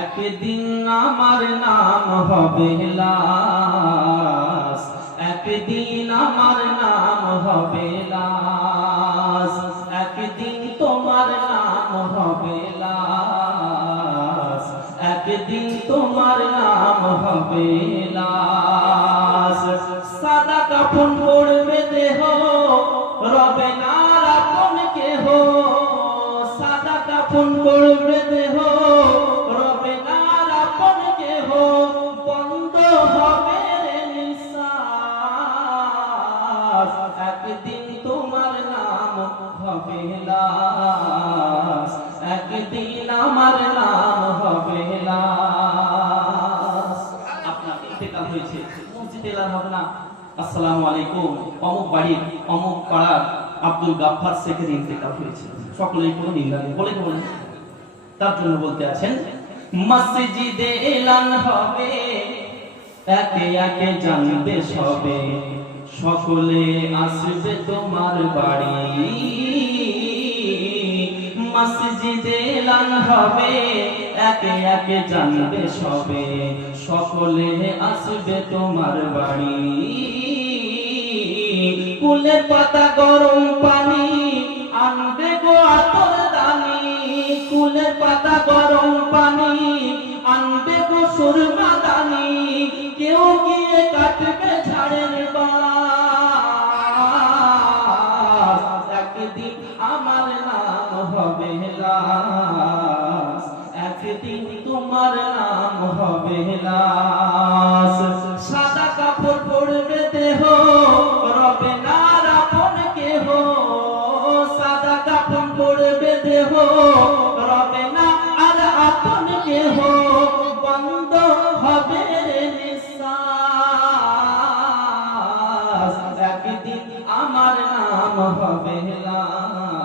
একদিন আমার নাম হবে লাশ, একদিন আমার নাম হবে লাশ, একদিন তোমার নাম হবে লাশ, একদিন তোমার নাম হবে লাশ। সাদা কাফন পড়বে দেহ, রবে না আপন কেহ, সাদা কাফন পড়বে দেহ, রবে না আপন কেহ, বন্ধ হবে রে নিঃশ্বাস, একদিন তোমার নাম হবে লাশ, একদিন আমার নাম হবে লাশ। আপনার ইন্তেকাল হয়েছে, মসজিদে এলান হবে না, আসসালামু আলাইকুম, অমুক বাড়ির অমুক পাড়ার আব্দুল গাফফার শেখের ইন্তেকাল হয়েছে, সকলেই কোনো নিন্দা নেই, বলে বলেন। তার জন্য বলতে আছেন, মসজিদে এলান হবে, একে একে জানবে সবে, সকলে আসবে তোমার বাড়ি। মসজিদে এলান হবে, একে একে জানবে সবে, সকলে আসবে তোমার বাড়ি। ফুলের পাতা গরম পানি আনবে গো আতর দানি, ফুলের পাতা গরম পানি আনবে গো সুরমা দানি, কেউ গিয়ে কাটবে ঝাড়ের বাস, একদিন আমার নাম হবে লাশ, একদিন তোমার নাম হবে লাশ। সাদা কাপড় পরবে দেহ, রবে না আপন কেহ, সাদা কাপড় পরবে দেহ, রবে না আর আপন কেহ, বন্ধ হবে রে নিঃশ্বাস, একদিন আমার নাম হবে লাশ।